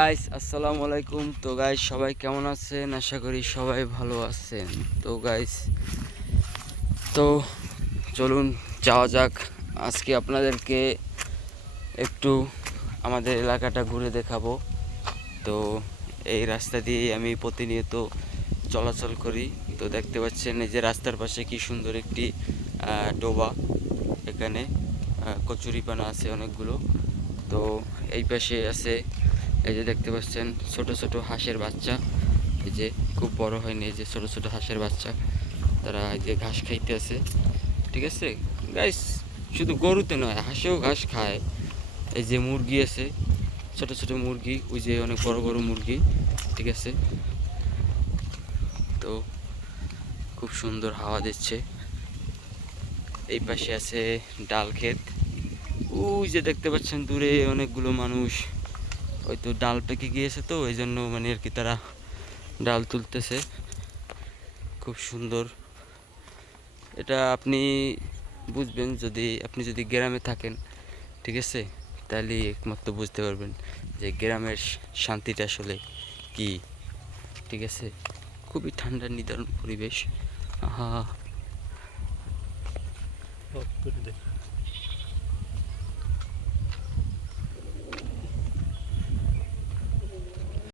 Guys আসসালামু আলাইকুম। তো গাইস সবাই কেমন আছেন? আশা করি সবাই ভালো আছেন। তো গাইস তো চলুন, যাওয়া যাক। আজকে আপনাদেরকে একটু আমাদের এলাকাটা ঘুরে দেখাবো। তো এই রাস্তা দিয়ে আমি প্রতিনিয়ত চলাচল করি। তো দেখতে পাচ্ছেন, এই যে রাস্তার পাশে কি সুন্দর একটি ডোবা। এখানে কচুরিপানা আছে অনেকগুলো। তো এই পাশে আছে এই যে দেখতে পাচ্ছেন, ছোট ছোট হাঁসের বাচ্চা। এই যে খুব বড় হয়নি, এই যে ছোট ছোট হাঁসের বাচ্চা। তারা এই যে ঘাস খাইতে আছে। ঠিক আছে? গাইস শুধু গরুতে নয়, হাঁসেও ঘাস খায়। এই যে মুরগি আছে, ছোট ছোট মুরগি, ওই যে অনেক বড় বড় মুরগি। ঠিক আছে? তো খুব সুন্দর হাওয়া দিচ্ছে। এই পাশে আছে ডাল ক্ষেত। ওই যে দেখতে পাচ্ছেন, দূরে অনেকগুলো মানুষ। হয়তো ডাল পেকে গিয়েছে তো, ওই জন্য মানে আর কি তারা ডাল তুলতেছে। খুব সুন্দর। এটা আপনি বুঝবেন যদি, আপনি যদি গ্রামে থাকেন, ঠিক আছে? তাহলে একমাত্র বুঝতে পারবেন যে গ্রামের শান্তিটা আসলে কি, ঠিক আছে? খুবই ঠান্ডা নিদারুণ পরিবেশ। আহা। দে